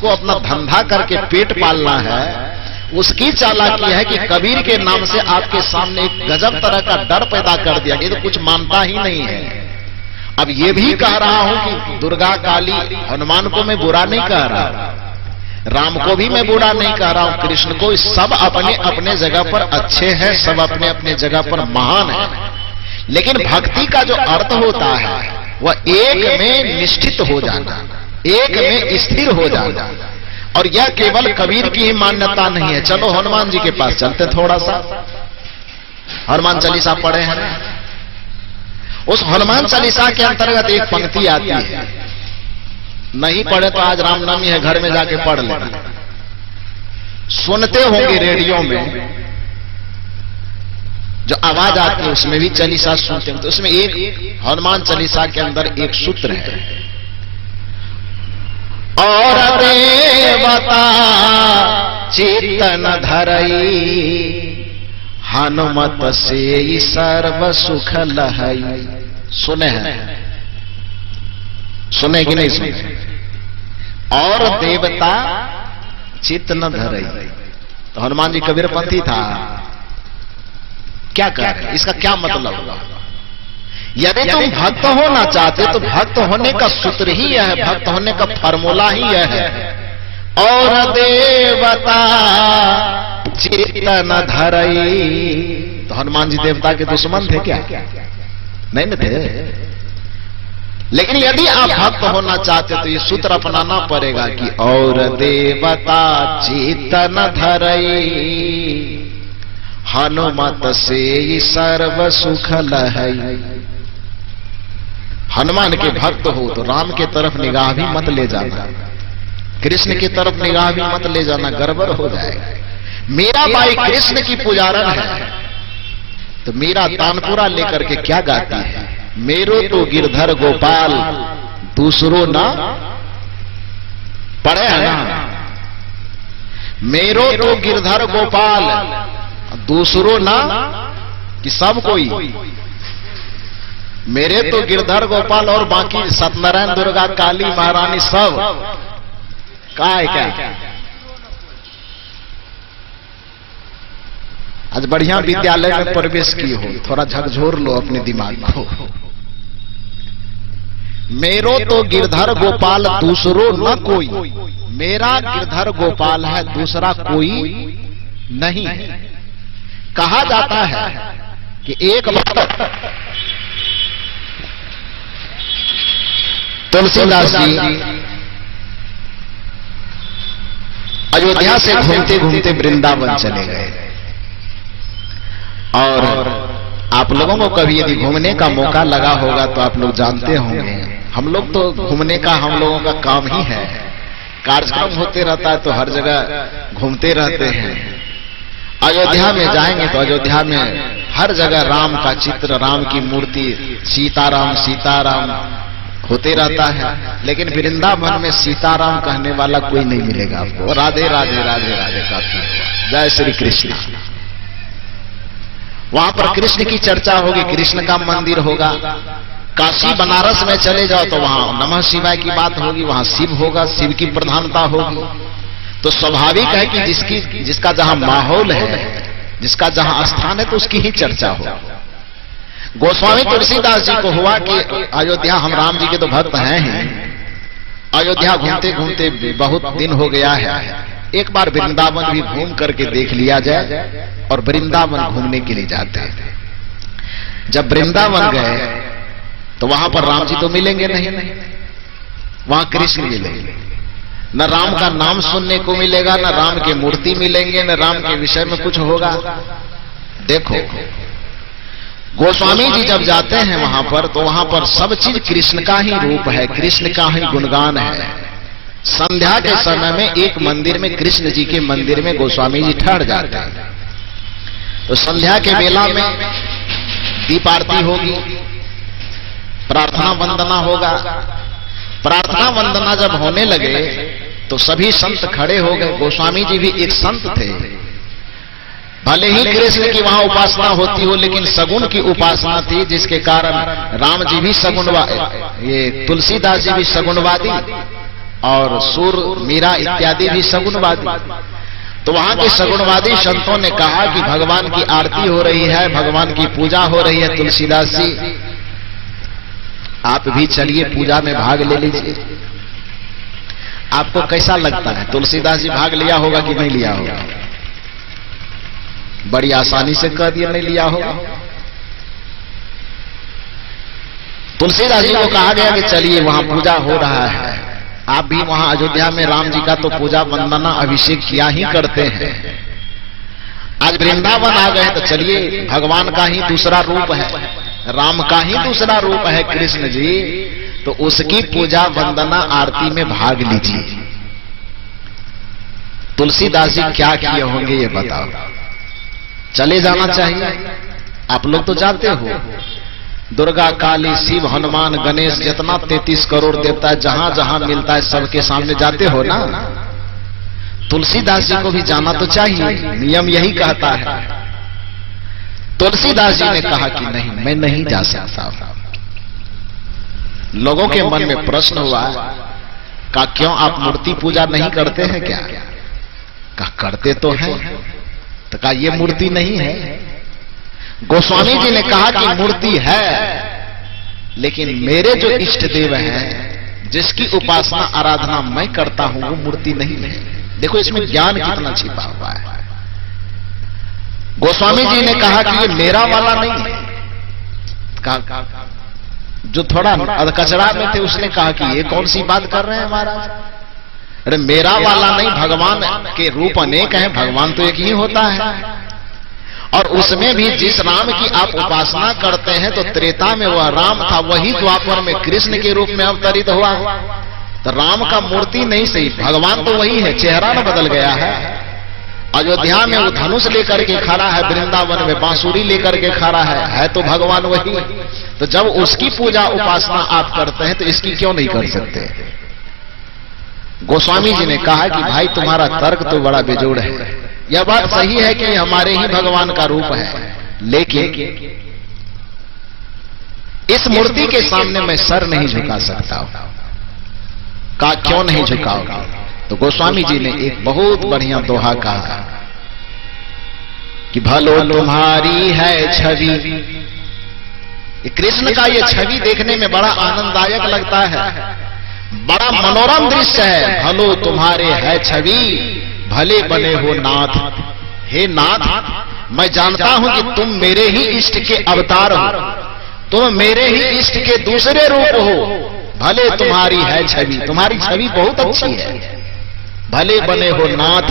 जिसको अपना धंधा करके पेट पालना है, उसकी चालाकी है कि कबीर के नाम से आपके सामने एक गजब तरह का डर पैदा कर दिया। ये तो कुछ मानता ही नहीं है। अब ये भी कह रहा हूं कि दुर्गा, काली, हनुमान को मैं बुरा नहीं कह रहा, राम को भी मैं बुरा नहीं कह रहा हूं, कृष्ण को, सब अपने अपने जगह पर अच्छे हैं, सब अपने अपने जगह पर महान है। लेकिन भक्ति का जो अर्थ होता है वह एक में निष्ठित हो जाना, एक में स्थिर हो जाना। और यह केवल कबीर की ही मान्यता नहीं है। चलो हनुमान जी के पास चलते, थोड़ा सा हनुमान चालीसा पढ़े हैं। उस हनुमान चालीसा के अंतर्गत एक पंक्ति आती है, नहीं पढ़े तो आज रामनवमी है, घर में जाके पढ़ लेना। सुनते होंगे रेडियो में जो आवाज आती है उसमें भी चालीसा सुनते हैं। तो उसमें एक हनुमान चालीसा के अंदर एक सूत्र है, और देवता चेतन धरई, हनुमत से सर्व सुख लहई। सुने हैं? सुने कि नहीं सुने? और देवता चित्त न धरई। तो हनुमान जी कबीरपंथी था, क्या कह रहे? इसका क्या मतलब हुआ? यदि तुम भक्त होना चाहते तो भक्त होने का सूत्र ही यह है, भक्त होने का फार्मूला ही यह है, और देवता चित्त न धरई। तो हनुमान जी देवता के दुश्मन थे क्या? नहीं न थे। लेकिन यदि आप भक्त होना चाहते तो ये सूत्र अपनाना पड़ेगा कि और देवता चित्त न धरई, हनुमत से सर्व सुख लहई। हनुमान के भक्त हो तो राम के तरफ निगाह भी मत ले जाना, कृष्ण की तरफ निगाह भी मत ले जाना, गड़बड़ हो जाएगा। मीरा बाई कृष्ण की पुजारन है, तो मीरा तानपुरा लेकर के क्या गाती है? मेरो तो गिरधर गोपाल दूसरो ना, पढ़े है ना? मेरो तो गिरधर गोपाल दूसरो ना, कि सब कोई? मेरे तो गिरधर गोपाल और बाकी सत्यनारायण, दुर्गा, काली, महारानी सब का है क्या? आज बढ़िया विद्यालय में प्रवेश की हो, थोड़ा झकझोर लो अपने दिमाग को। मेरो तो गिरधर गोपाल दूसरो न कोई, मेरा गिरधर गोपाल है, दूसरा कोई नहीं। कहा जाता है कि एक बार तुलसीदास जी अयोध्या से घूमते घूमते वृंदावन चले गए। और आप लोगों को कभी यदि घूमने का मौका लगा होगा तो आप लोग जानते होंगे, हम लोग तो घूमने का हम लोगों का काम ही है, कार्यक्रम होते रहता है तो हर जगह घूमते रहते हैं। अयोध्या में जाएंगे तो अयोध्या में हर जगह राम का चित्र, राम की मूर्ति, सीताराम सीताराम होते रहता है। लेकिन वृंदावन में सीताराम कहने वाला कोई नहीं मिलेगा आपको। राधे राधे राधे राधे काफी, जय श्री कृष्ण। वहां पर कृष्ण की चर्चा होगी, कृष्ण का मंदिर होगा। काशी बनारस में चले जाओ तो वहां नमः शिवाय की बात होगी, वहां शिव होगा, शिव की प्रधानता होगी। तो स्वाभाविक है कि जिसका जहां माहौल है, जिसका जहां स्थान है, तो उसकी ही चर्चा हो। गोस्वामी तुलसीदास जी को हुआ कि अयोध्या, हम राम जी के तो भक्त हैं ही, अयोध्या घूमते घूमते बहुत दिन हो गया है, एक बार वृंदावन भी घूम करके देख लिया जाए। और वृंदावन घूमने के लिए जाते हैं। जब वृंदावन गए तो वहां पर राम जी तो मिलेंगे नहीं, वहां कृष्ण मिलेंगे। न राम का नाम सुनने को मिलेगा, न राम की मूर्ति मिलेंगे, न राम के विषय में कुछ होगा। देखो, गोस्वामी जी जब जाते हैं वहां पर तो वहां पर सब चीज कृष्ण का ही रूप है, कृष्ण का ही गुणगान है। संध्या के समय में एक मंदिर में, कृष्ण जी के मंदिर में गोस्वामी जी ठहर जाते हैं। तो संध्या के बेला में दीप आरती होगी, प्रार्थना वंदना होगा। प्रार्थना वंदना जब होने लगे तो सभी संत खड़े हो गए। गोस्वामी जी भी एक संत थे। भले ही कृष्ण की वहां उपासना होती हो, लेकिन सगुण की उपासना थी, जिसके कारण राम जी भी सगुणवादी, ये तुलसीदास जी भी सगुणवादी और सुर मीरा इत्यादि भी सगुणवादी। तो वहां के सगुणवादी संतों ने कहा कि भगवान की आरती हो रही है, भगवान की पूजा हो रही है, तुलसीदास जी आप भी चलिए पूजा में भाग ले लीजिए। आपको कैसा लगता है, तुलसीदास जी भाग लिया होगा कि नहीं लिया होगा? बड़ी आसानी से कह दिया नहीं लिया होगा। तुलसीदास जी को कहा गया कि चलिए वहां पूजा हो रहा है, आप भी वहां अयोध्या में राम जी का तो पूजा वंदना अभिषेक किया ही करते हैं। आज वृंदावन आ गए तो चलिए भगवान का ही दूसरा रूप है, राम का ही दूसरा रूप है कृष्ण जी, तो उसकी पूजा वंदना आरती में भाग लीजिए। तुलसीदास जी क्या किए होंगे ये बताओ? चले जाना चाहिए। आप लोग तो जाते हो, दुर्गा काली शिव हनुमान गणेश जितना 33 करोड़ देवता है, जहां जहां मिलता है सबके सामने जाते हो ना। तुलसीदास जी को भी जाना तो चाहिए, नियम यही कहता है। तुलसीदास जी ने कहा कि नहीं, मैं नहीं जा सकता। लोगों के मन में प्रश्न हुआ का क्यों आप मूर्ति पूजा नहीं करते हैं क्या? का करते तो हैं, तो का ये मूर्ति नहीं है? गोस्वामी जी ने कहा कि मूर्ति है, लेकिन मेरे जो इष्ट देव हैं जिसकी उपासना आराधना मैं करता हूं वो मूर्ति नहीं है। देखो इसमें ज्ञान कितना छिपा हुआ है। गोस्वामी जी ने कहा कि ये मेरा वाला नहीं है। जो थोड़ा अधकचरा में थे उसने कहा कि ये कौन सी बात कर रहे हैं महाराज? अरे मेरा वाला नहीं, भगवान के रूप अनेक हैं, भगवान तो एक ही होता है। और उसमें भी जिस राम की आप उपासना करते हैं तो त्रेता में वह राम था, वही द्वापर में कृष्ण के रूप में अवतरित हुआ। तो राम का मूर्ति नहीं सही, भगवान तो वही है, चेहरा न बदल गया है। अयोध्या में वो धनुष लेकर के खड़ा है, वृंदावन में बांसुरी लेकर के खड़ा है तो भगवान वही। तो जब उसकी पूजा उपासना आप करते हैं तो इसकी क्यों नहीं कर सकते? गोस्वामी जी ने कहा कि भाई तुम्हारा तर्क तो बड़ा बेजोड़ है। यह बात सही है कि हमारे ही भगवान का रूप है, लेकिन इस मूर्ति के सामने मैं सर नहीं झुका सकता। का क्यों नहीं झुकाओगे? तो गोस्वामी जी ने एक बहुत बढ़िया दोहा कहा कि भलो तुम्हारी है छवि। कृष्ण का ये छवि देखने में बड़ा आनंददायक लगता है, बड़ा मनोरम दृश्य है। भलो तुम्हारे है छवि, भले बने हो नाथ। हे नाथ, मैं जानता हूं कि तुम मेरे ही इष्ट के अवतार हो, तुम मेरे ही इष्ट के दूसरे रूप हो। भले तुम्हारी है छवि, तुम्हारी छवि बहुत अच्छी है। भले बने हो नाथ,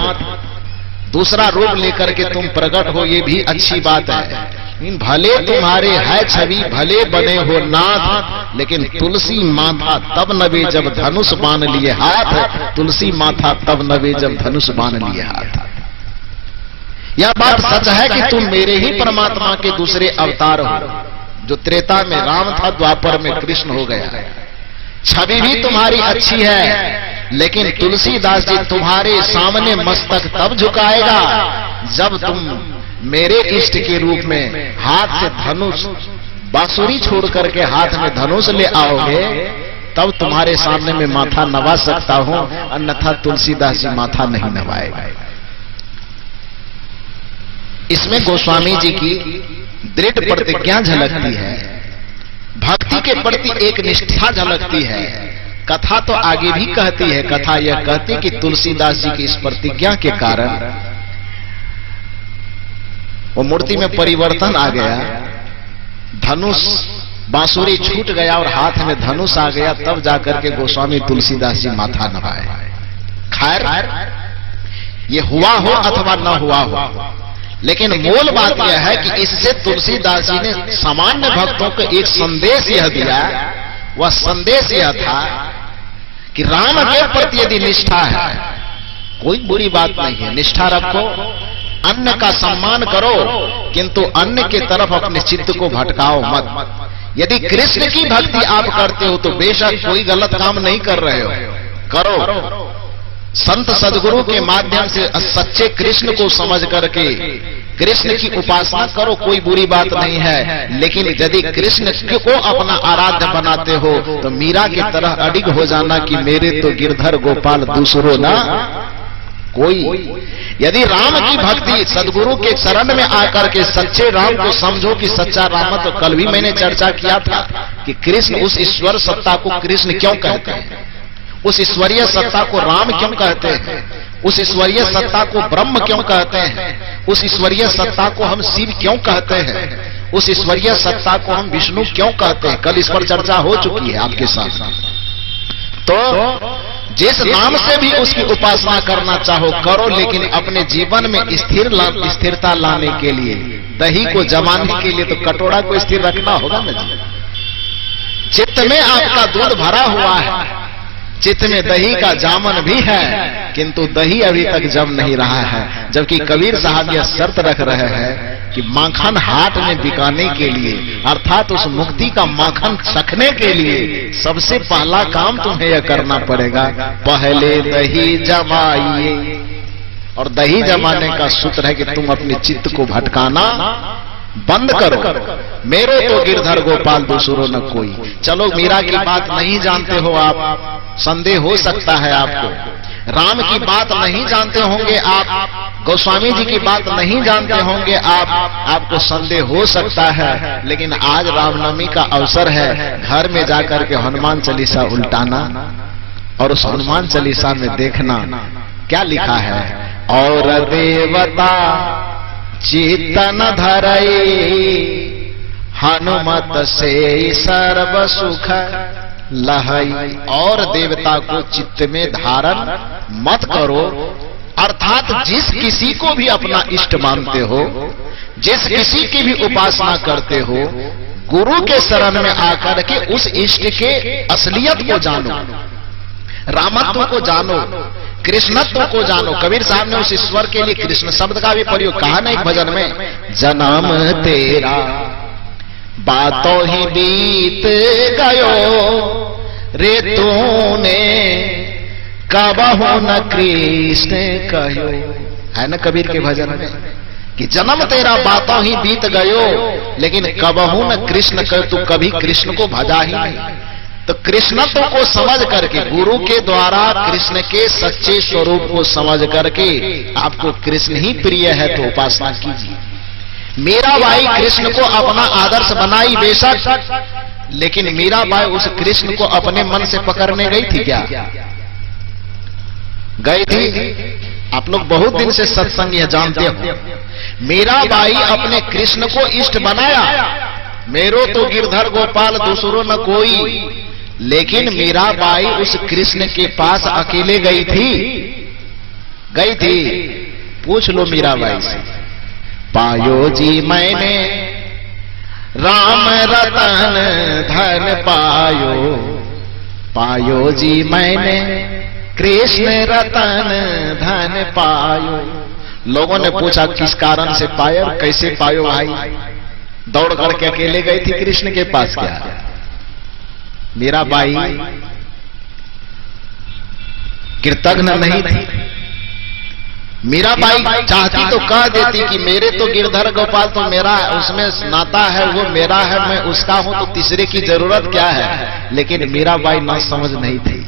दूसरा रूप लेकर के तुम प्रकट हो, ये भी अच्छी बात है। भले तुम्हारे है छवि, भले बने हो नाथ, लेकिन तुलसी माथा तब नवे जब धनुष बांध लिए हाथ। तुलसी माथा तब नवे जब धनुष बांध लिए हाथ। यह बात सच है कि तुम मेरे ही परमात्मा के दूसरे अवतार हो। जो त्रेता में राम था, द्वापर में कृष्ण हो गया। छवि भी तुम्हारी अच्छी है, लेकिन तुलसीदास जी तुम्हारे सामने मस्तक तब झुकाएगा जब तुम मेरे इष्ट के रूप में हाथ से धनुष, बांसुरी छोड़ करके हाथ में धनुष ले आओगे, तब तुम्हारे सामने में माथा नवा सकता हूं, अन्यथा तुलसीदास जी माथा नहीं नवाएगा। इसमें गोस्वामी जी की दृढ़ प्रतिज्ञा झलकती है, भक्ति के प्रति एक निष्ठा झलकती है। कथा तो आगे भी कहती है, कथा यह कहती कि तुलसीदास जी की इस प्रतिज्ञा के कारण वो मूर्ति में परिवर्तन आ गया, धनुष बांसुरी छूट गया और हाथ में धनुष आ गया, तब जाकर के गोस्वामी तुलसीदास जी माथा नवाए। खैर ये हुआ हो अथवा न हुआ हो, लेकिन मूल बात यह है कि इससे तुलसीदास जी ने सामान्य भक्तों को एक संदेश यह दिया। वह संदेश यह था कि राम के प्रति यदि निष्ठा है, कोई बुरी बात नहीं है, निष्ठा रखो, अन्य का सम्मान करो, किंतु अन्य के तरफ अपने चित्त को भटकाओ मत। यदि कृष्ण की भक्ति आप करते हो तो बेशक कोई गलत काम नहीं कर रहे हो, करो। संत सदगुरु के माध्यम से सच्चे कृष्ण को समझ करके कृष्ण की उपासना करो, कोई बुरी बात नहीं है, लेकिन यदि कृष्ण को अपना आराध्य बनाते हो तो मीरा की तरह अडिग हो जाना कि मेरे तो गिरधर गोपाल दूसरो ना कोई। यदि राम की भक्ति सदगुरु के शरण में आकर के सच्चे राम को समझो कि सच्चा राम, तो कल भी मैंने चर्चा किया था कि कृष्ण उस ईश्वर सत्ता को कृष्ण क्यों कहते हैं, उस ईश्वरीय सत्ता को राम क्यों कहते हैं, उस ईश्वरीय सत्ता को ब्रह्म क्यों कहते हैं, उस ईश्वरीय सत्ता को हम शिव क्यों कहते हैं, उस ईश्वरीय सत्ता को हम विष्णु क्यों कहते हैं। कल इस पर चर्चा हो चुकी है आपके साथ। तो जिस नाम से भी उसकी उपासना करना चाहो करो, लेकिन अपने जीवन में स्थिरता लाने के लिए, दही को जमाने के लिए तो कटोरा को स्थिर रखना होगा ना जी। चित्त में आपका दूध भरा हुआ है, चित्त में दही का जामन भी है, किंतु दही अभी तक जम नहीं रहा है। जबकि कबीर साहब यह शर्त रख रहे हैं कि माखन हाट में बिकाने के लिए, अर्थात उस मुक्ति का माखन चखने के लिए सबसे पहला काम तुम्हें यह करना पड़ेगा, पहले दही जमाइए। और दही जमाने का सूत्र है कि तुम अपने चित्त को भटकाना बंद करो। मेरे तो गिरधर गोपाल दूसरो न कोई। चलो मीरा की बात नहीं जानते हो आप, संदेह हो सकता है आपको। राम की बात नहीं जानते होंगे आप, गोस्वामी जी की बात नहीं जानते होंगे आप, आपको संदेह हो सकता है। लेकिन आज रामनवमी का अवसर है, घर में जाकर के हनुमान चालीसा उल्टाना और उस हनुमान चालीसा में देखना क्या लिखा है। और देवता चेतन धरई हनुमत से सर्व सुख लहई। और देवता को चित्त में धारण मत करो, अर्थात जिस किसी को भी अपना इष्ट मानते हो, जिस किसी की भी उपासना करते हो, गुरु के शरण में आकर के उस इष्ट के असलियत को जानो, रामत्व को जानो, कृष्णत्व को जानो। कबीर साहब ने उस ईश्वर के लिए कृष्ण शब्द का भी प्रयोग कहा ना एक भजन में, जन्म तेरा बातों ही बीत गयो रे तूने कबहु न कृष्ण कहो। है ना कबीर के भजन में कि जन्म तेरा बातों ही बीत गयो, लेकिन कबहु न कृष्ण कहो, तू कभी कृष्ण को भजा ही नहीं। तो कृष्णत्व को समझ करके, गुरु के द्वारा कृष्ण के सच्चे स्वरूप को समझ करके आपको कृष्ण ही प्रिय है तो उपासना कीजिए। मीराबाई कृष्ण को अपना आदर्श बनाई बेशक, लेकिन मीराबाई उस कृष्ण को अपने मन से पकड़ने गई थी क्या? गई थी? आप लोग बहुत दिन से सत्संग यह जानते हो। मीराबाई अपने कृष्ण को इष्ट बनाया, मेरो तो गिरधर गोपाल दूसरो न कोई। लेकिन मीराबाई उस कृष्ण के पास अकेले गई थी। पूछ लो मीराबाई से, पायो जी मैंने राम रतन धन पायो जी मैंने कृष्ण रतन धन पायो। लोगों ने पूछा किस कारण से पायो, कैसे पायो भाई? दौड़ करके अकेले गई थी कृष्ण के पास क्या? मीराबाई कृतज्ञ नहीं थी। मीराबाई चाहती तो कह देती कि मेरे तो गिरधर गोपाल तो मेरा उसमें नाता है, वो मेरा है, मैं उसका हूं, तो तीसरे की जरूरत क्या है? लेकिन मीराबाई ना समझ नहीं थी।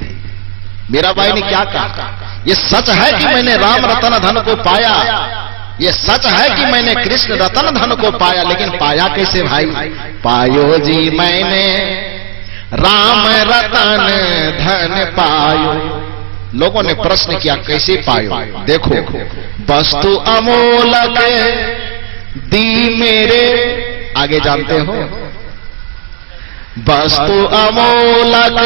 मीराबाई ने क्या कहा? ये सच है कि मैंने राम रतन धन को पाया, ये सच है कि मैंने कृष्ण रतन धन को पाया, लेकिन पाया कैसे भाई? पायो जी मैंने राम रतन धन पायो। लोगों ने प्रश्न किया कैसे पायो? देखो, वस्तु अमोलक दी मेरे, आगे जानते हो, वस्तु अमोलक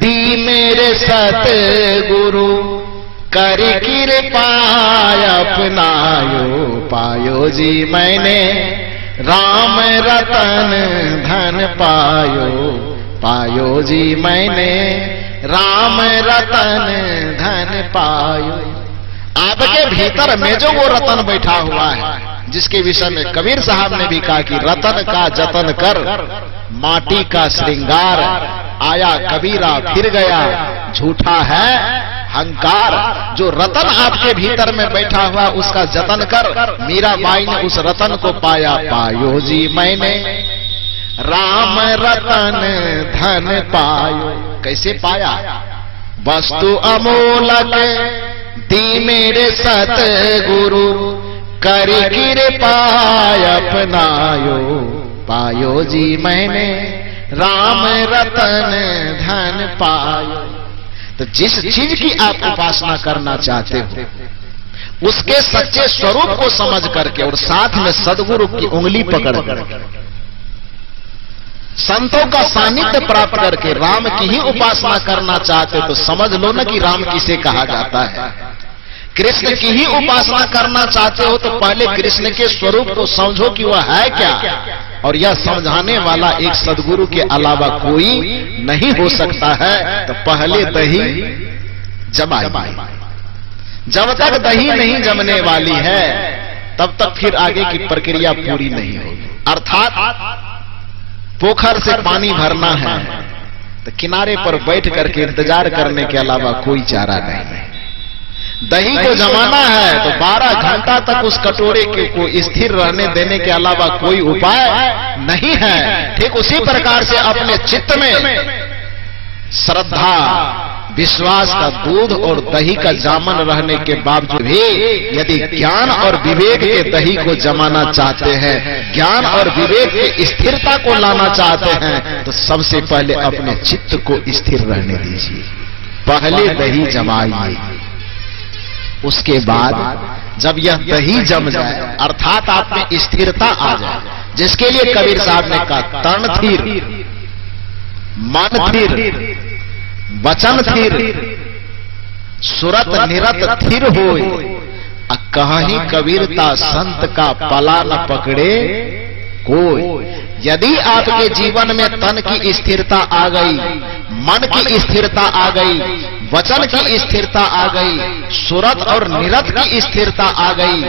दी मेरे सतगुरु कर कृपा अपनायो। पायो जी मैंने राम रतन धन पायो जी मैंने राम रतन धन पायो। आपके भीतर में जो वो रतन बैठा हुआ है, जिसके विषय में कबीर साहब ने भी कहा कि रतन का जतन कर माटी का श्रृंगार, आया कबीरा फिर गया झूठा है अहंकार जो रतन आपके भीतर में बैठा हुआ उसका जतन कर। मीराबाई ने उस रतन को पाया, पायो जी मैंने राम रतन धन पायो। कैसे पाया? वस्तु अमोलक दी मेरे सतगुरु, कर कृपा अपनायो। पायो जी मैंने राम रतन धन पायो। तो जिस चीज की आप उपासना करना चाहते हो उसके सच्चे स्वरूप को समझ करके और साथ में सदगुरु की उंगली पकड़ करके संतों का सानिध्य प्राप्त करके राम की ही उपासना करना चाहते तो समझ लो ना कि राम किसे कहा जाता है। कृष्ण की ही उपासना करना चाहते हो तो पहले कृष्ण के स्वरूप को समझो कि वह है क्या, और यह समझाने वाला एक सदगुरु के अलावा कोई नहीं हो सकता है। तो पहले दही जमाई। जब तक दही नहीं जमने वाली है तब तक फिर आगे की प्रक्रिया पूरी नहीं होगी। अर्थात पोखर से पानी भरना है तो किनारे पर बैठ करके इंतजार करने के अलावा कोई चारा नहीं है। दही को जमाना है तो 12 घंटा तक उस कटोरे को स्थिर रहने देने के अलावा कोई उपाय नहीं है। ठीक उसी प्रकार से अपने चित्त में श्रद्धा विश्वास का दूध और दही का जामन रहने के बावजूद भी यदि ज्ञान और विवेक के दही को जमाना चाहते हैं, ज्ञान और विवेक की स्थिरता को लाना चाहते हैं, तो सबसे पहले अपने चित्त को स्थिर रहने दीजिए। पहले दही जमाइए, उसके बाद जब यह दही जम जाए अर्थात आप में स्थिरता आ जाए, जिसके लिए कबीर साहब ने कहा तन थीर, मन थीर, वचन थीर, सुरत निरत थिर होय। कहीं कबीरता संत का पला न पकड़े कोई। यदि आपके जीवन में तन की स्थिरता आ गई, मन की स्थिरता आ गई, वचन की स्थिरता आ गई, सुरत और निरत की स्थिरता आ गई,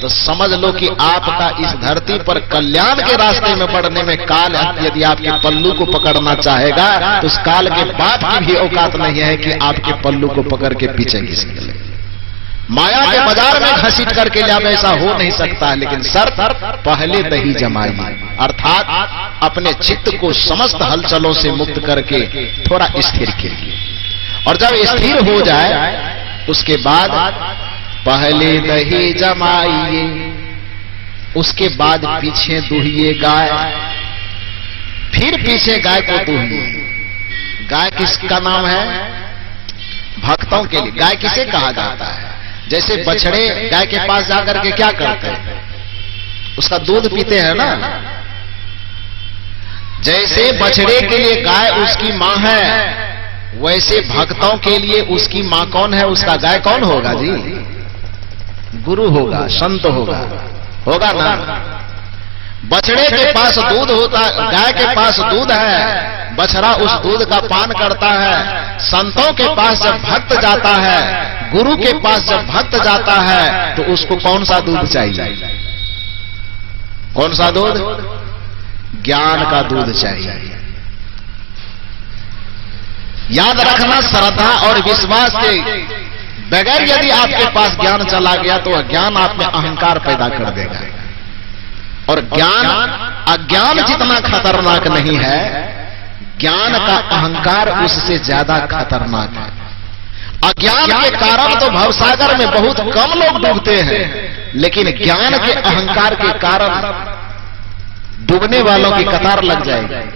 तो समझ लो कि आपका इस धरती पर कल्याण के रास्ते में बढ़ने में काल यदि आपके पल्लू को पकड़ना चाहेगा तो उस काल के बाप की भी औकात नहीं है कि आपके पल्लू को पकड़ के पीछे घिस ले। माया के बाजार में घसीट करके ले, ऐसा हो नहीं सकता। लेकिन शर्त पहले दही जमाइए, अर्थात अपने चित्त को समस्त हलचलों से मुक्त करके थोड़ा स्थिर कीजिए। और जब स्थिर हो जाए उसके बाद पहले दही जमाइए, उसके बाद पीछे दुहिए गाय, फिर पीछे गाय को दुहिए। गाय किसका नाम है? भक्तों के लिए। गाय किसे कहा जाता है? जैसे बछड़े गाय के पास जाकर के क्या करते हैं? उसका दूध पीते हैं ना। जैसे बछड़े के लिए गाय उसकी मां है, वैसे भक्तों के लिए उसकी मां कौन है? उसका गाय कौन होगा जी? गुरु होगा, संत होगा, होगा ना। बछड़े के पास दूध होता, गाय के पास दूध है, बछड़ा उस दूध का पान करता है। संतों के पास जब भक्त जाता है, गुरु के पास जब भक्त जाता है, तो उसको कौन सा दूध चाहिए? कौन सा दूध? ज्ञान का दूध चाहिए। याद रखना, श्रद्धा और विश्वास के बगैर यदि आपके पास ज्ञान चला गया तो वह ज्ञान आप में अहंकार पैदा कर देगा। और ज्ञान अज्ञान जितना खतरनाक नहीं है, ज्ञान का अहंकार उससे ज्यादा खतरनाक है। अज्ञान के कारण तो भवसागर में बहुत कम लोग डूबते हैं, लेकिन ज्ञान के अहंकार के कारण डूबने वालों की कतार लग जाएगी।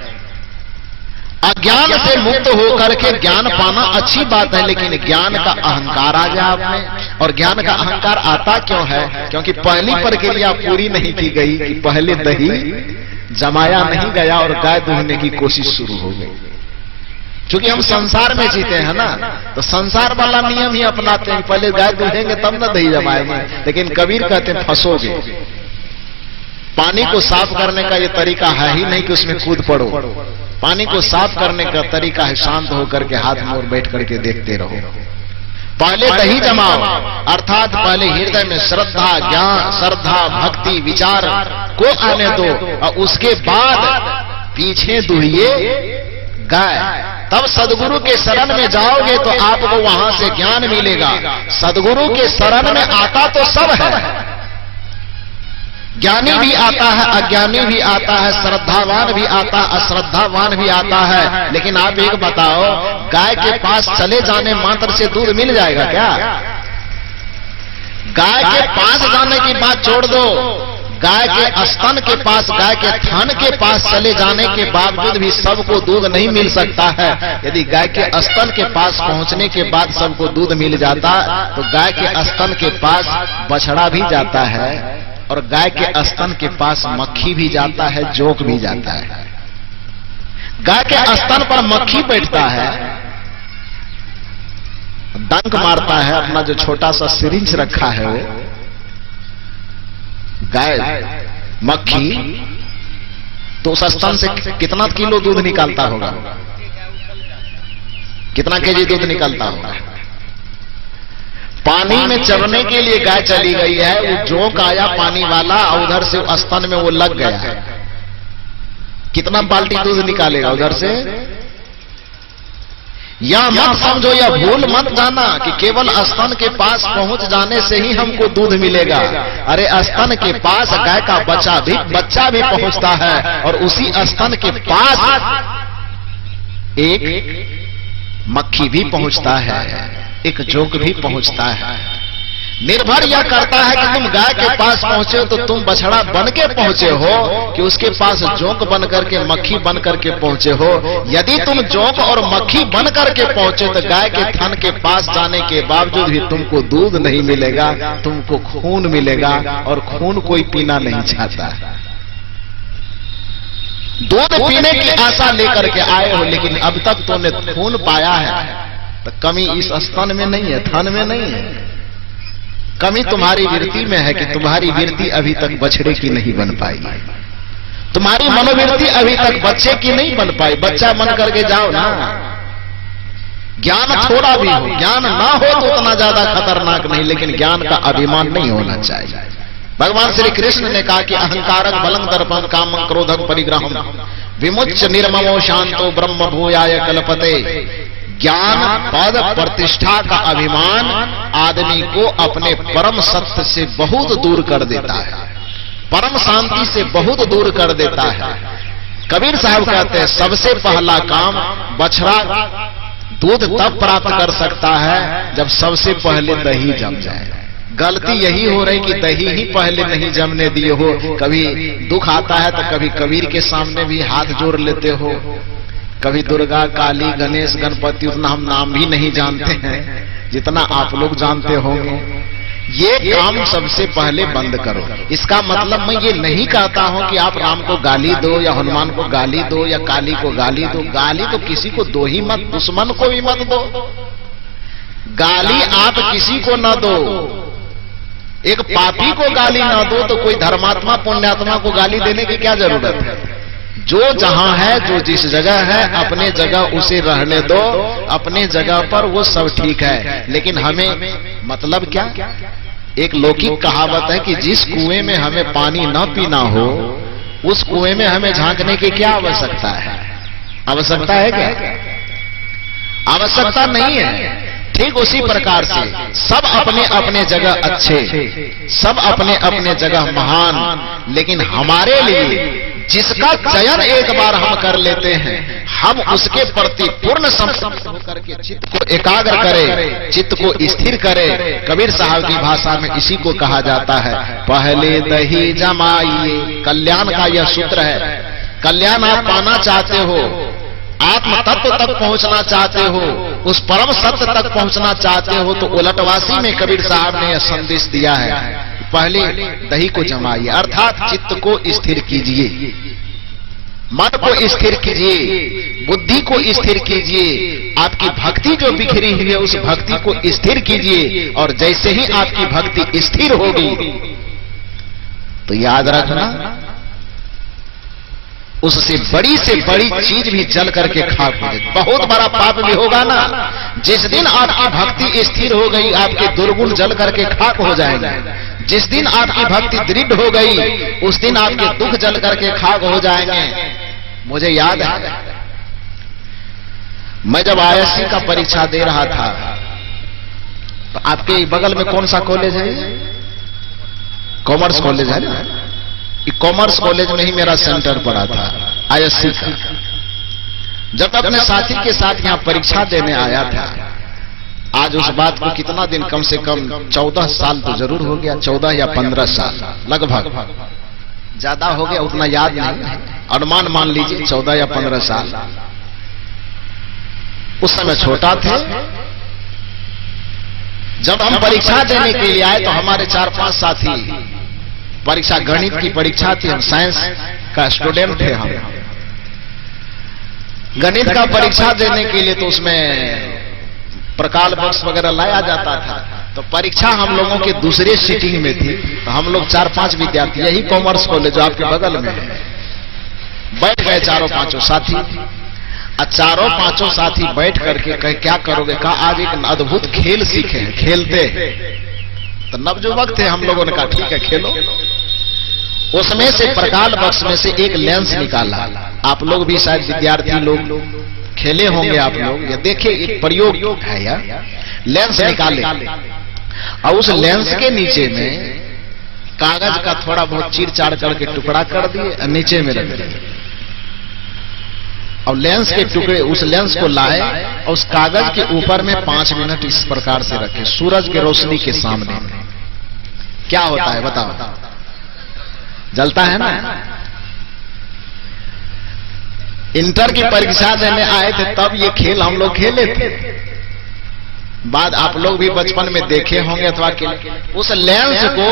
अज्ञान से मुक्त होकर के ज्ञान पाना अच्छी बात है, लेकिन ज्ञान का अहंकार आ जाए आप में। और ज्ञान का अहंकार आता क्यों है? क्योंकि पहली प्रक्रिया पूरी नहीं की गई कि पहले दही जमाया नहीं गया और गाय दूहने की कोशिश शुरू हो गई। क्योंकि हम संसार में जीते हैं ना, तो संसार वाला नियम ही अपनाते हैं, पहले गाय दूहेंगे तब ना दही जमाएंगे। लेकिन कबीर कहते हैं फंसोगे। पानी को साफ करने का ये तरीका है ही नहीं कि उसमें कूद पड़ो। पानी को साफ करने का तरीका है शांत होकर के हाथ मोड़ बैठ करके देखते रहो। पहले दही जमाओ, अर्थात पहले हृदय में श्रद्धा, ज्ञान, श्रद्धा, भक्ति, विचार को आने दो, और उसके बाद पीछे दुहिए गाय। तब सदगुरु के शरण में जाओगे तो आपको वहां से ज्ञान मिलेगा। सदगुरु के शरण में आता तो सब है, ज्ञानी भी आता है, अज्ञानी भी आता है, श्रद्धावान भी आता है, अश्रद्धावान भी आता है। लेकिन आप एक बताओ, गाय के पास चले जाने मात्र से दूध मिल जाएगा क्या? गाय के पास जाने की बात छोड़ दो, गाय के स्तन के पास, गाय के थन के पास चले जाने के बावजूद भी सबको दूध नहीं मिल सकता है। यदि गाय के स्तन के पास पहुंचने के बाद सबको दूध मिल जाता तो गाय के स्तन के पास बछड़ा भी जाता है और गाय के स्तन के पास मक्खी भी जाता है, जोक भी जाता है। गाय के स्तन पर मक्खी बैठता है, डंक मारता है, अपना जो छोटा सा सिरिंज रखा है वो गाय मक्खी, तो उस स्तन से कितना किलो दूध निकालता होगा? कितना केजी दूध निकालता होगा? पानी में चरने के लिए गाय चली गई है, वो जोक आया पानी वाला और उधर से स्तन में वो लग गया है, कितना बाल्टी दूध निकालेगा उधर से? या मत समझो या भूल मत जाना कि केवल स्तन के पास पहुंच जाने से ही हमको दूध मिलेगा। अरे स्तन के पास गाय का बच्चा भी पहुंचता है और उसी स्तन के पास एक मक्खी भी पहुंचता है, एक जोक भी पहुंचता है। निर्भर यह करता है कि तुम गाय के पास पहुंचे हो तो तुम बछड़ा बन के पहुंचे हो कि उसके पास जोंक बन करके, मक्खी बन करके पहुंचे हो। यदि तुम जोंक और मक्खी बन करके पहुंचे तो गाय के थन के पास जाने के बावजूद भी तुमको दूध नहीं मिलेगा, तुमको खून मिलेगा और खून कोई पीना नहीं चाहता। दूध पीने की आशा लेकर के आए हो लेकिन अब तक तुमने खून पाया है तो कमी इस स्तन में नहीं है, थन में नहीं है। कमी तुम्हारी वृत्ति में है कि तुम्हारी वृत्ति अभी तक बछड़े की नहीं बन पाई, तुम्हारी मनोवृत्ति अभी तक बच्चे की नहीं बन पाई। बच्चा बन करके जाओ ना, ज्ञान थोड़ा भी हो, ज्ञान ना हो तो उतना ज्यादा खतरनाक नहीं, लेकिन ज्ञान का अभिमान नहीं होना चाहिए। भगवान श्री कृष्ण ने कहा कि अहंकारक बलं दर्पम कामं क्रोधक परिग्रहम विमुच्य निर्ममो शांतो ब्रह्म भूयाय कल्पते। ज्ञान, पद, प्रतिष्ठा का अभिमान आदमी को अपने परम सत्य से बहुत दूर कर देता है, परम शांति से बहुत दूर कर देता है। कबीर साहब कहते हैं सबसे पहला काम बछड़ा दूध तब प्राप्त कर सकता है जब सबसे पहले दही जम जाए। गलती यही हो रही कि दही ही पहले नहीं जमने दिए हो। कभी दुख आता है तो कभी कबीर के सामने भी हाथ जोड़ लेते हो, कभी दुर्गा, काली, गणेश, गणपति उतना हम नाम भी नहीं जानते हैं जितना आप लोग जानते होंगे। ये काम सबसे पहले बंद करो। इसका मतलब मैं ये नहीं कहता हूं कि आप राम को गाली दो या हनुमान को गाली दो या काली को गाली दो। गाली तो किसी को दो ही मत, दुश्मन को भी मत दो। गाली आप किसी को न दो, एक पापी को गाली ना दो तो कोई धर्मात्मा पुण्यात्मा को गाली देने की क्या जरूरत है? जो जहां है, जो जिस जगह है, अपने जगह उसे रहने दो, अपने जगह पर वो सब ठीक है। लेकिन हमें मतलब क्या? एक लौकिक कहावत है कि जिस कुएं में हमें पानी न पीना हो उस कुएं में हमें झांकने की क्या आवश्यकता है? आवश्यकता है क्या? आवश्यकता नहीं है। ठीक उसी प्रकार से सब अपने अपने जगह अच्छे, सब अपने अपने जगह महान, लेकिन हमारे लिए जिसका चयन एक बार हम कर लेते हैं, हम उसके प्रति पूर्ण समर्पित होकर के चित्त को एकाग्र करें, चित्त को स्थिर करें। कबीर साहब की भाषा में इसी को कहा जाता है पहले दही जमाइए। कल्याण का यह सूत्र है। कल्याण आप पाना चाहते हो, आत्म तत्व तक पहुंचना चाहते हो, उस परम सत्य तक पहुंचना चाहते हो तो उलटवासी में कबीर साहब ने यह संदेश दिया है पहले दही को जमाइए, अर्थात चित्त को स्थिर कीजिए, मन को स्थिर कीजिए, बुद्धि को स्थिर कीजिए। आपकी भक्ति जो बिखरी हुई है उस भक्ति को स्थिर कीजिए और जैसे ही आपकी भक्ति स्थिर होगी तो याद रखना उससे बड़ी से बड़ी चीज भी जल करके खाक हो जाएगी। बहुत बड़ा पाप भी होगा ना। जिस दिन आपकी भक्ति स्थिर हो गई आपके दुर्गुण जल करके खाक हो जाएंगे। जिस दिन आपकी भक्ति दृढ़ हो गई उस दिन आपके दुख जल करके खाक हो जाएंगे। मुझे याद है मैं जब आईएससी का परीक्षा दे रहा था तो आपके बगल में कौन सा कॉलेज है? कॉमर्स कॉलेज है ना। कॉमर्स कॉलेज में ही मेरा सेंटर पड़ा था आईएससी का। जब अपने साथी के साथ यहां परीक्षा देने आया था, आज उस बात को कितना दिन, कम से कम 14 साल तो जरूर हो गया, 14 या 15 साल लगभग, ज्यादा हो गया उतना याद नहीं, अनुमान मान लीजिए 14 या 15 साल। उस समय छोटा थे। जब हम परीक्षा देने के लिए आए तो हमारे 4-5 साथी, परीक्षा गणित की परीक्षा थी, हम साइंस का स्टूडेंट थे, हम गणित का परीक्षा देने के लिए तो उसमें प्रकाल बॉक्स वगैरह लाया जाता था। तो परीक्षा हम लोगों के दूसरे सीटिंग में थी, तो हम लोग 4-5 विद्यार्थी, यही कॉमर्स कॉलेज जो आपके बगल में है, बैठ गए 4-5 साथी। और 4-5 साथी बैठ करके कहे क्या करोगे? कहा आज एक अद्भुत खेल सीखे, खेलते। तो नवजुवक थे हम लोगों ने कहा ठीक है खेलो। उसमें से प्रकाल बॉक्स में से एक लेंस निकाला। आप लोग भी शायद विद्यार्थी लोग खेले होंगे, आप लोग ये देखे, एक प्रयोग है यार। लेंस निकाले और उस लेंस के नीचे में कागज का थोड़ा बहुत चीर-चाड़ करके टुकड़ा कर दिए और नीचे में रख दिए। और लेंस के टुकड़े, उस लेंस को लाए और उस कागज के ऊपर में 5 मिनट इस प्रकार से रखे, सूरज की रोशनी के सामने। क्या होता है बताओ? जलता है ना। इंटर की परीक्षा देने आए थे तब ये खेल हम लोग खेले थे। बाद आप लोग भी बचपन में देखे होंगे अथवा उस लेंस को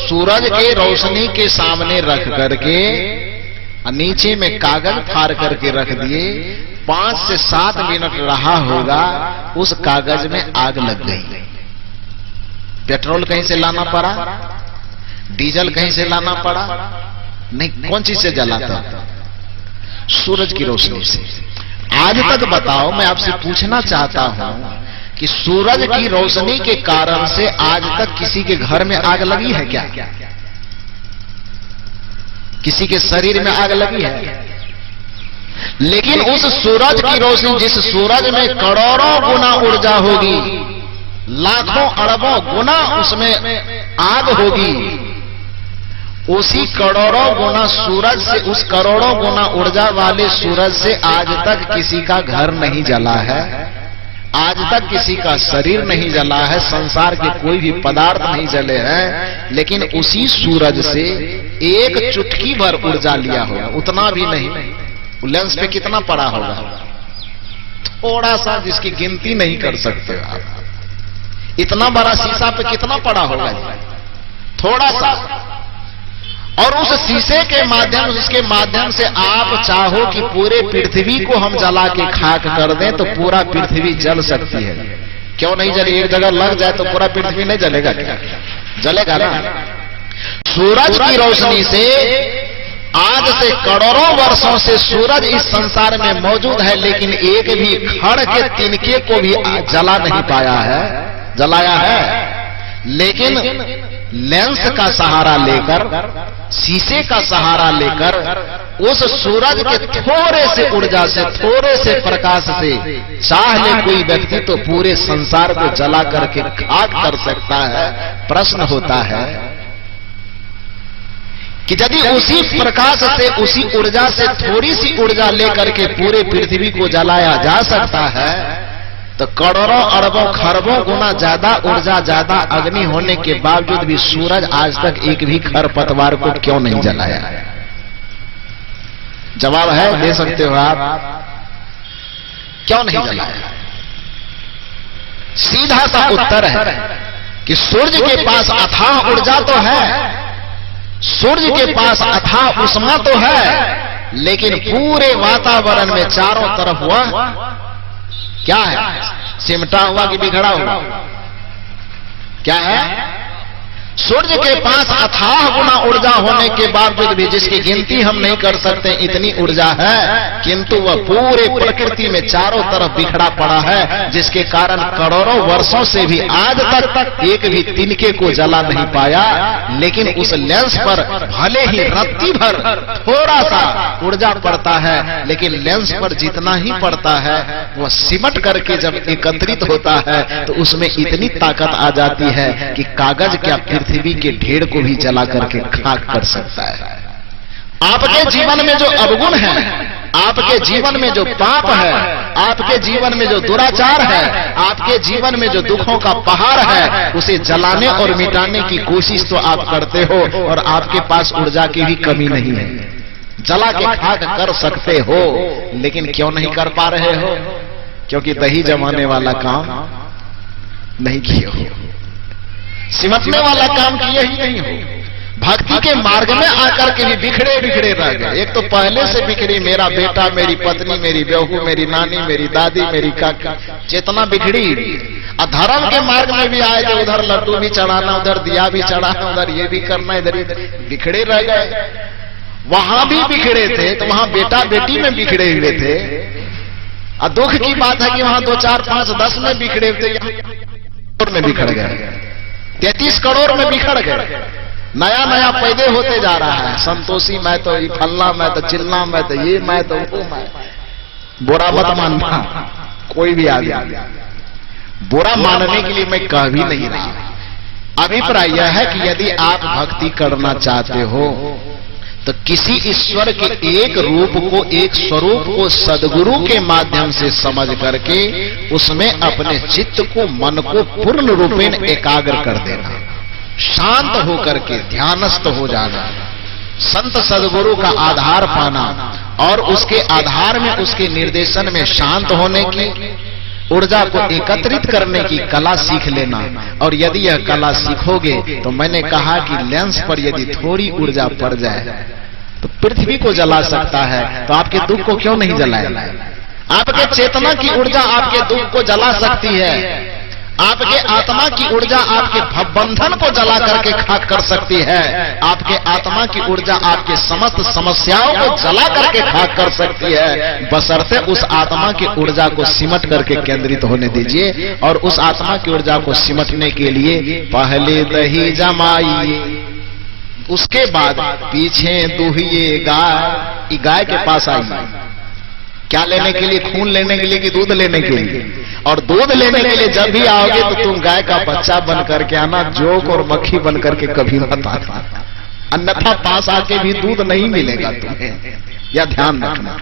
सूरज के रोशनी के सामने रख करके नीचे में कागज फाड़ करके रख दिए। 5 से 7 मिनट रहा होगा, उस कागज में आग लग गई। पेट्रोल कहीं से लाना पड़ा, डीजल कहीं से लाना पड़ा नहीं, कौन चीज से जलाता? सूरज की रोशनी से। आज तक बताओ, मैं आपसे पूछना चाहता हूं कि सूरज की रोशनी के कारण से आज तक किसी के घर में आग लगी है क्या? किसी के शरीर में आग लगी है? लेकिन उस सूरज की रोशनी, जिस सूरज में करोड़ों गुना ऊर्जा होगी, लाखों अरबों गुना उसमें आग होगी, उसी करोड़ों गुना सूरज से, उस करोड़ों गुना ऊर्जा वाले सूरज से आज तक किसी का घर नहीं जला है, आज तक किसी का शरीर नहीं जला है, संसार के कोई भी पदार्थ नहीं जले हैं। लेकिन उसी सूरज से एक चुटकी भर ऊर्जा लिया होगा, उतना भी नहीं। लेंस पे कितना पड़ा होगा? थोड़ा सा, जिसकी गिनती नहीं कर सकते आप। इतना बड़ा शीशा पे कितना पड़ा होगा? थोड़ा सा। और उस शीशे के माध्यम, उसके माध्यम से आप चाहो कि पूरे पृथ्वी को हम जला के खाक कर दें तो पूरा पृथ्वी जल सकती है। क्यों नहीं जले? एक जगह लग जाए तो पूरा पृथ्वी नहीं जलेगा क्या? जलेगा ना। सूरज की रोशनी से आज से करोड़ों वर्षों से सूरज इस संसार में मौजूद है, लेकिन एक भी खड़ के तिनके को भी जला नहीं पाया है, जलाया है। लेकिन लेंस का सहारा लेकर, शीशे का सहारा लेकर, उस सूरज के थोड़े से ऊर्जा से, थोड़े से प्रकाश से चाह ले कोई व्यक्ति तो पूरे संसार को जला करके खाक कर सकता है। प्रश्न होता है कि यदि उसी प्रकाश से, उसी ऊर्जा से थोड़ी सी ऊर्जा लेकर के पूरे पृथ्वी को जलाया जा सकता है, तो करोड़ों अरबों खरबों गुना ज्यादा ऊर्जा, ज्यादा अग्नि होने के बावजूद भी सूरज आज तक एक भी खरपतवार को क्यों नहीं जलाया? जवाब है, दे सकते हो आप, क्यों नहीं जलाया? सीधा सा उत्तर है कि सूर्य के पास अथाह ऊर्जा तो है, सूर्य के पास अथाह उष्मा तो है, लेकिन पूरे वातावरण में चारों तरफ वह क्या है? सिमटा हुआ कि बिखरा हुआ? क्या है? सूर्य के पास अथाह गुना ऊर्जा होने के बावजूद भी, जिसकी गिनती हम नहीं कर सकते इतनी ऊर्जा है, किंतु वह पूरे प्रकृति में चारों तरफ बिखरा पड़ा है, जिसके कारण करोड़ों वर्षों से भी आज तक एक भी तिनके को जला नहीं पाया। लेकिन उस लेंस पर भले ही रत्ती भर थोड़ा सा ऊर्जा पड़ता है, लेकिन लेंस पर जितना ही पड़ता है वह सिमट करके जब एकत्रित होता है तो उसमें इतनी ताकत आ जाती है कि कागज क्या पृथ्वी के ढेर को भी जला करके खाक कर सकता है। आपके जीवन में जो अवगुण है, आपके जीवन में जो पाप है, आपके जीवन में जो दुराचार है, आपके जीवन में जो दुखों का पहाड़ है, उसे जलाने और मिटाने की कोशिश तो आप करते हो और आपके पास ऊर्जा की भी कमी नहीं है। जला के खाक कर सकते हो, लेकिन क्यों नहीं कर पा रहे हो? क्योंकि दही जमाने वाला काम नहीं किए हो, सिमटने वाला काम किए ही नहीं हो। भक्ति के मार्ग में आकर के भी बिखरे बिखरे रह गए। एक तो पहले से बिखरी, मेरा बेटा, मेरी पत्नी, मेरी बहू, मेरी नानी, मेरी दादी, मेरी काकी, चेतना बिखड़ी। धर्म के मार्ग में भी आए तो उधर लड्डू भी चढ़ाना, उधर दिया भी चढ़ाना, उधर ये भी करना, इधर बिखरे रह गए। वहां भी बिखरे थे तो वहां बेटा बेटी में बिखरे हुए थे। और दुख की बात है कि वहां 2, 4, 5, 10 में बिखरे थे, में बिखर गए, 33 करोड़ में बिखर गए। नया नया पैदे होते जा रहा है। संतोषी मैं तो ये फल्ला, मैं तो चिल्ला, मैं तो ये, मैं तो वो, मैं। बुरा मत मानना, कोई भी आ गया। बुरा मानने के लिए मैं कह भी नहीं रहा। अभिप्राय यह है कि यदि आप भक्ति करना चाहते हो तो किसी ईश्वर के एक रूप को, एक स्वरूप को सदगुरु के माध्यम से समझ करके उसमें अपने चित्त को, मन को पूर्ण रूपेण एकाग्र कर देना, शांत होकर के ध्यानस्थ हो जाना, संत सदगुरु का आधार पाना और उसके आधार में, उसके निर्देशन में शांत होने की, ऊर्जा को एकत्रित करने की कला सीख लेना। और यदि यह कला सीखोगे तो मैंने कहा कि लेंस पर यदि थोड़ी ऊर्जा पड़ जाए तो पृथ्वी को जला सकता है, तो आपके दुख को क्यों नहीं जलाएगा? आपके चेतना की ऊर्जा आपके दुख को जला सकती है। आपके आत्मा की ऊर्जा आपके भवबंधन को जला करके खाक कर सकती है। आपके आत्मा की ऊर्जा आपके समस्त समस्याओं को जला करके खाक कर सकती है, बशर्ते उस आत्मा की ऊर्जा को सिमट करके केंद्रित होने दीजिए। और उस आत्मा की ऊर्जा को सिमटने के लिए पहले दही जमाइए, उसके बाद पीछे दुहिए गाय। गाय के पास आइए, क्या लेने के लिए? खून लेने के लिए कि दूध लेने के लिए? और दूध लेने के लिए जब भी आओगे तो तुम गाय का बच्चा बन करके आना, जोक और मक्खी बन करके कभी मत आना, अन्यथा पास आके भी दूध नहीं मिलेगा तुम्हें, या ध्यान रखना।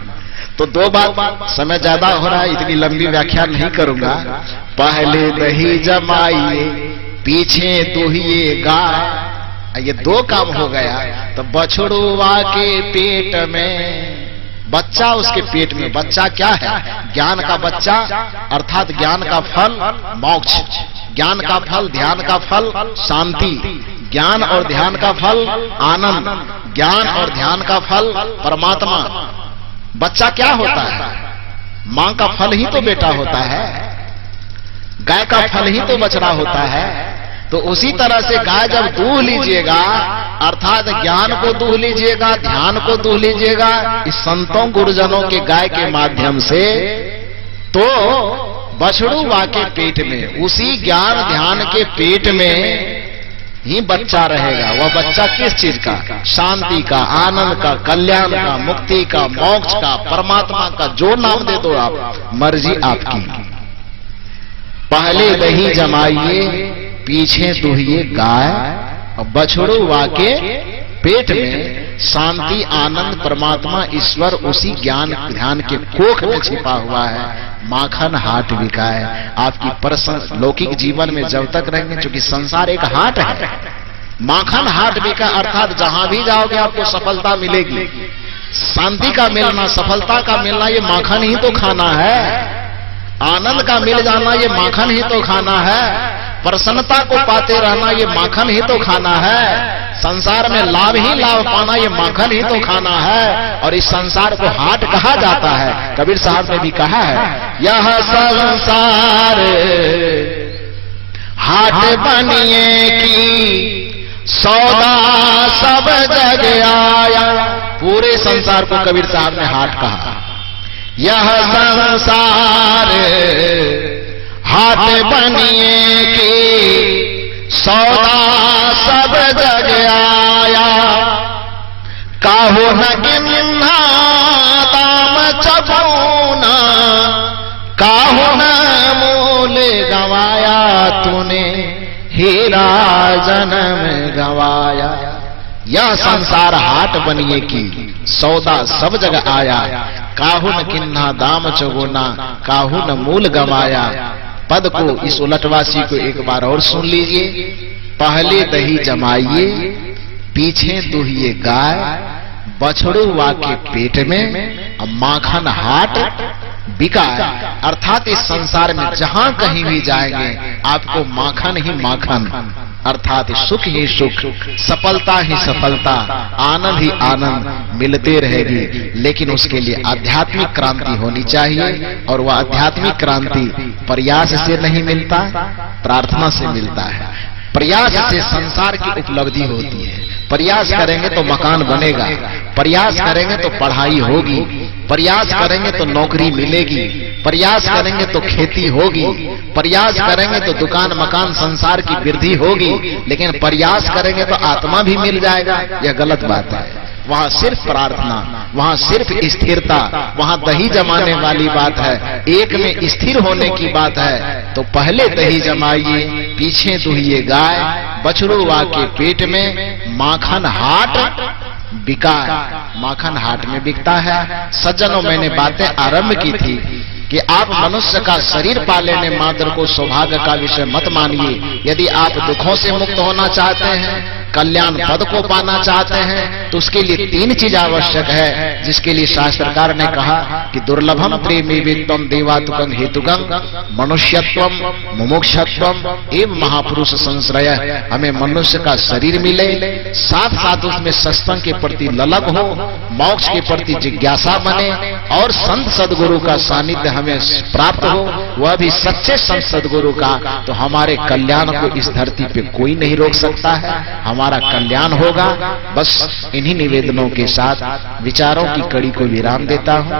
तो 2 बात, समय ज्यादा हो रहा है, इतनी लंबी व्याख्या नहीं करूंगा। पहले दही जमाइए, पीछे दुहिए गाय, ये 2 काम हो गया। तो बछड़ुआ के पेट में, बच्चा उसके पेट में। बच्चा क्या है? ज्ञान का बच्चा, अर्थात ज्ञान का फल मोक्ष, ज्ञान का फल, ध्यान का फल शांति, ज्ञान और ध्यान का फल आनंद, ज्ञान और ध्यान का फल परमात्मा। बच्चा क्या होता है? मां का फल ही तो बेटा होता है, गाय का फल ही तो बछड़ा होता है। तो उसी तरह से गाय जब दूह लीजिएगा, अर्थात ज्ञान को दूह लीजिएगा, ध्यान को दूह लीजिएगा इस संतों गुरुजनों के गाय के माध्यम से, तो बछड़ुआ के पेट में, उसी ज्ञान ध्यान के पेट में ही बच्चा रहेगा। वह बच्चा किस चीज का? शांति का, आनंद का, कल्याण का, मुक्ति का, मोक्ष का, परमात्मा का, जो नाम दे दो आप, मर्जी आपकी। पहले दही जमाइए, पीछे दुहिए गाय, और बछड़ुआ के पेट में शांति, आनंद, परमात्मा, ईश्वर उसी ज्ञान ध्यान के कोख में छिपा हुआ है। माखन हाट बिका है। आपकी पर्सनल लौकिक जीवन में जब तक रहेंगे, क्योंकि संसार एक हाट है, माखन हाट बिका, अर्थात जहां भी जाओगे आपको सफलता मिलेगी। शांति का मिलना, सफलता का मिलना, ये माखन ही तो खाना है। आनंद का मिल जाना, ये माखन ही तो खाना है। प्रसन्नता को पाते रहना, ये माखन ही तो खाना है। संसार में लाभ ही लाभ पाना, ये माखन ही तो खाना है। और इस संसार को हाट कहा जाता है। कबीर साहब ने भी कहा है, यह संसार हाट बनिए की सौदा सब जग आया। पूरे संसार को कबीर साहब ने हाट कहा। यह संसार हाट बनिए की सौदा सब जग आया। काहू न गिन्ना दाम चबूना, काहू न मूल गवाया, तूने हीरा जन्म गवाया। यह संसार हाट बनिए की सौदा सब जगह आया। काहू न किन्ना दाम चगोना, काहू न मूल गवाया। पद को इस उलटवासी को एक बार और सुन लीजिए। पहले दही जमाइए, पीछे दुहिए गाय, बछड़ुआ के पेट में माखन हाट बिका। अर्थात इस संसार में जहां कहीं भी जाएंगे आपको माखन ही माखन, अर्थात सुख ही सुख, सफलता ही सफलता, आनंद ही आनंद मिलते रहेगी। लेकिन उसके लिए आध्यात्मिक क्रांति होनी चाहिए, और वह आध्यात्मिक क्रांति प्रयास से नहीं मिलता, प्रार्थना से मिलता है। प्रयास से संसार की उपलब्धि होती है। प्रयास करेंगे तो मकान बनेगा, प्रयास करेंगे तो पढ़ाई होगी, प्रयास करेंगे तो नौकरी मिलेगी, प्रयास करेंगे तो खेती होगी, प्रयास करेंगे तो दुकान मकान संसार की वृद्धि होगी। लेकिन प्रयास करेंगे तो आत्मा भी मिल जाएगा, यह गलत बात है। वहां सिर्फ प्रार्थना, वहां सिर्फ स्थिरता, वहां दही जमाने वाली बात है, एक में स्थिर होने की बात है। तो पहले दही जमाइए, पीछे दुहिए गाय, बछड़ुआ के पेट में माखन हाट बिका। माखन हाट में बिकता है। सज्जनों, मैंने बातें आरंभ की थी कि आप मनुष्य का शरीर पा लेने मात्र को सौभाग्य का विषय मत मानिए। यदि आप दुखों से मुक्त होना चाहते हैं, कल्याण पद को पाना चाहते हैं, तो उसके लिए तीन चीज आवश्यक है, जिसके लिए शास्त्रकार ने कहा कि दुर्लभम प्रेमी वित्तम देवातुकं हेतुकं मनुष्यत्वम मुमुक्षत्वम एवं महापुरुष संश्रय। हमें मनुष्य का शरीर मिले, साथ साथ उसमें सत्संग के प्रति ललक हो, मोक्ष के प्रति जिज्ञासा बने, और संत सदगुरु का सानिध्य हमें प्राप्त हो, वह भी सच्चे संत सदगुरु का। तो हमारे कल्याण को इस धरती पे कोई नहीं रोक सकता है, हमारा कल्याण होगा। बस इन्हीं निवेदनों के साथ विचारों की कड़ी को विराम देता हूं।